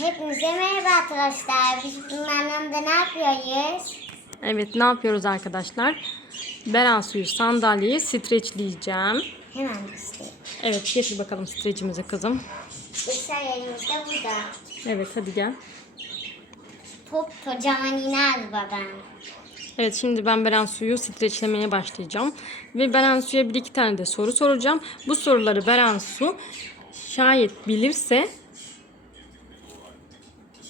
Hepinize merhaba arkadaşlar. Biz bugün annemde ne yapıyoruz? Evet ne yapıyoruz arkadaşlar? Beren suyu sandalyeyi streçleyeceğim. Hemen işte. Evet getir bakalım streçimizi kızım. Bilgisayar elimizde burada. Evet hadi gel. Top kocaman iner babam. Evet şimdi ben Beren suyu streçlemeye başlayacağım. Ve Beren suya bir iki tane de soru soracağım. Bu soruları Beren su şayet bilirse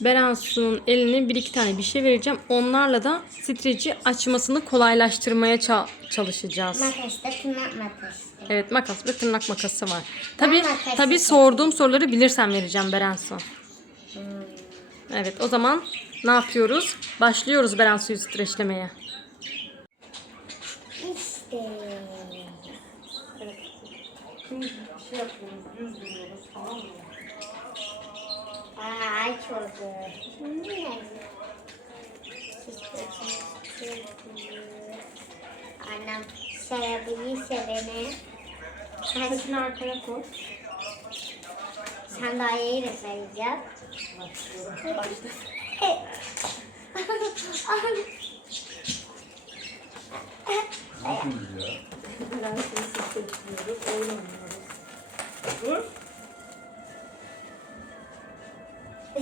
Beren su'nun eline bir iki tane bir şey vereceğim. Onlarla da streci açmasını kolaylaştırmaya ça- çalışacağız. Makasla tırnak makası. Evet makas ve tırnak makası var. Tabi makası tabi sorduğum soruları bilirsen vereceğim Beren Su. Evet o zaman ne yapıyoruz? Başlıyoruz Beren Su'yu streçlemeye. İşte. Şimdi şey yapıyoruz, düz duruyoruz tamam mı? Aa, ay çocuğu. Şimdi ne? Annem sayabilirse beni. Hadi Saçını arkaya koy. sandalyeyi de sayacağım. Başla. Beren Su'yu streçliyoruz, oyun oynuyoruz. Dur.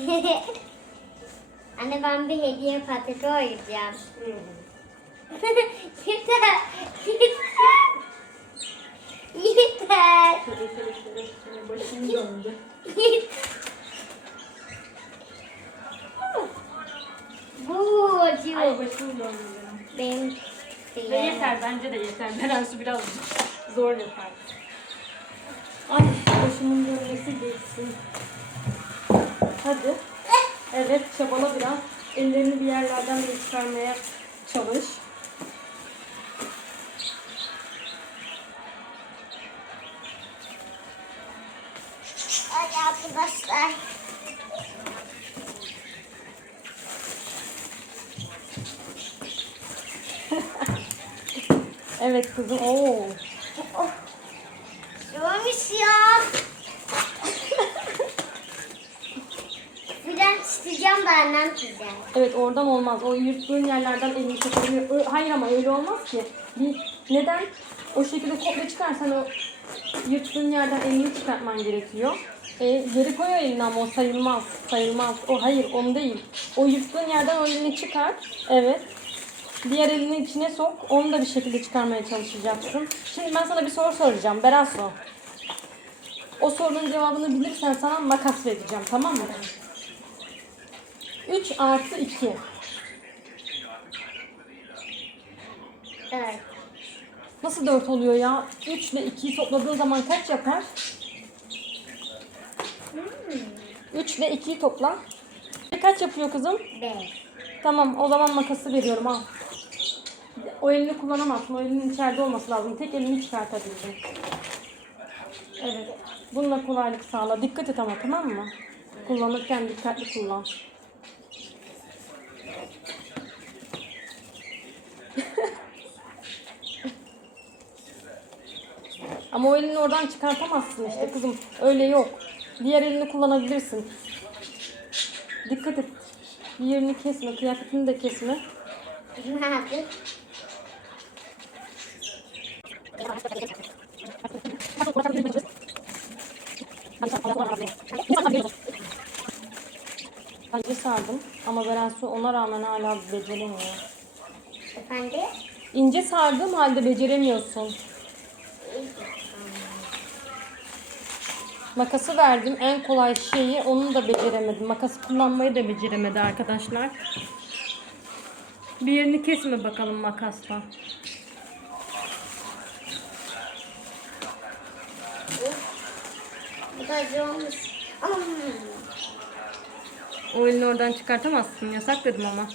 Anne ben bir hediye pateti oynayacağım. yeter. Yeter. Yeter. Başını döndü. Bu Ay acıyor. başını döndü benim. Benim Ve yeter bence de yeter. Beren Su biraz zor yapar. Ay başımın dönmesi geçsin. Hadi. Evet çabala biraz. Ellerini bir yerlerden de çıkarmaya çalış. Hadi arkadaşlar. Evet kızım. Oo. Zormuş ya. Çıkacağım da annem size. Evet oradan olmaz. O yırttığın yerlerden elini. Ö- Hayır ama öyle olmaz ki. Bir, neden? O şekilde komple çıkarsan o yırttığın yerden elini çıkartman gerekiyor. E, geri koy elini ama o sayılmaz. Sayılmaz. O hayır onu değil. O yırttığın yerden o elini çıkar. Evet. Diğer elini içine sok. Onu da bir şekilde çıkarmaya çalışacaksın. Şimdi ben sana bir soru soracağım. Beraso. O sorunun cevabını bilirsen sana makas vereceğim. Tamam mı? 3 artı 2. Evet. Nasıl 4 oluyor ya? 3 ile 2'yi topladığın zaman kaç yapar? 3 ile 2'yi topla. Kaç yapıyor kızım? Beş. Tamam o zaman makası veriyorum al. O elini kullanamazsın. O elinin içeride olması lazım. Tek elini çıkartabileceksin. Evet. Bununla kolaylık sağla. Dikkat et ama tamam mı? Kullanırken dikkatli kullan. Ama o elini oradan çıkartamazsın işte kızım. Öyle yok. Diğer elini kullanabilirsin. Dikkat et. Bir yerini kesme, kıyafetini de kesme. Ne yapayım? Bence sardım ama Beren Su ona rağmen hala beceremiyor. Efendim? İnce sardığım halde beceremiyorsun. Makası verdim. En kolay şeyi onu da beceremedim. Makası kullanmayı da beceremedi arkadaşlar. Bir yerini kesme bakalım makasla. Bu da acı olmuş. O elini oradan çıkartamazsın. Yasak dedim ama.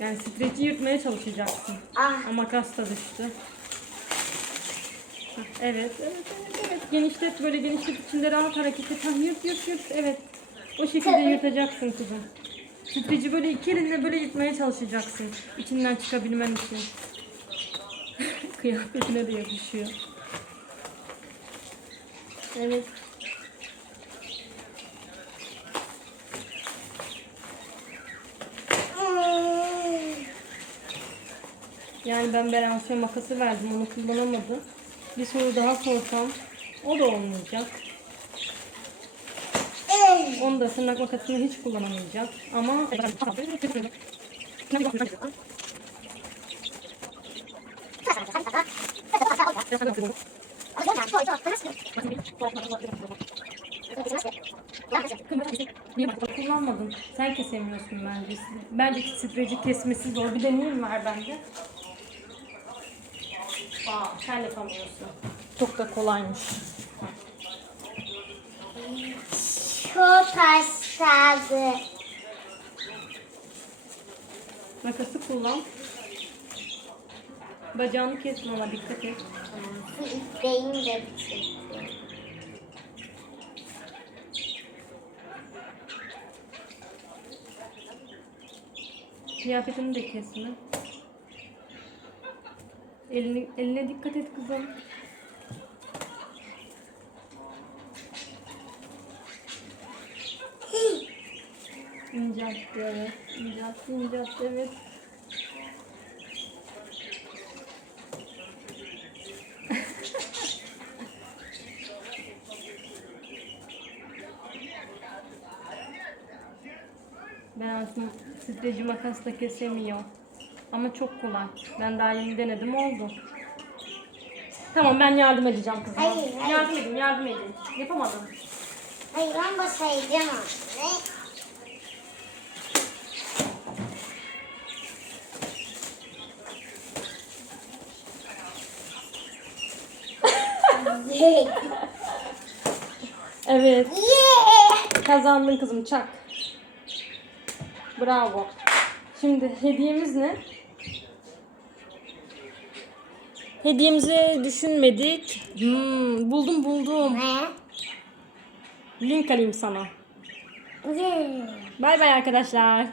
Yani streci yırtmaya çalışacaksın. ah Ama makas da düştü. Evet, evet, evet, evet. Genişlet böyle genişlet içinde rahat hareket et. Hah, yırt yırt yırt. Evet. O şekilde yırtacaksın kızım. Streci böyle iki elinle böyle yırtmaya çalışacaksın. İçinden çıkabilmen için. Kıyafetine de yapışıyor. Evet. Yani ben Berensu'ya makası verdim onu kullanamadı. Bir soru daha sorsam o da olmayacak. Onu da tırnak makasını hiç kullanamayacak. Ama kullanmadım. Sen kesemiyorsun bence. Bence streci kesmesi zor. Bir deneyim var bence. Aa, sen yapamıyorsun. Çok da kolaymış. Çok hastadı. Makası kullan. Bacağını kesme ama dikkat et. İpeğim de bitirdi. Kıyafetini de kesme. Elini, eline dikkat et kızım. İnceltti evet. İnceltti inceltti evet. Ben aslında streci makasla kesemiyor. Ama çok kolay. Ben daha yeni denedim oldu. Tamam ben yardım edeceğim kızım. Hayır, hayır. Yardım edeyim yardım edeyim. Yapamadım. Hayır ben basayacağım anne. Evet Yeah! kazandın kızım çak. Bravo. Şimdi hediyemiz ne? Hediyemizi düşünmedik. Hmm, buldum buldum. Ne? Link alayım sana. Bay bay arkadaşlar.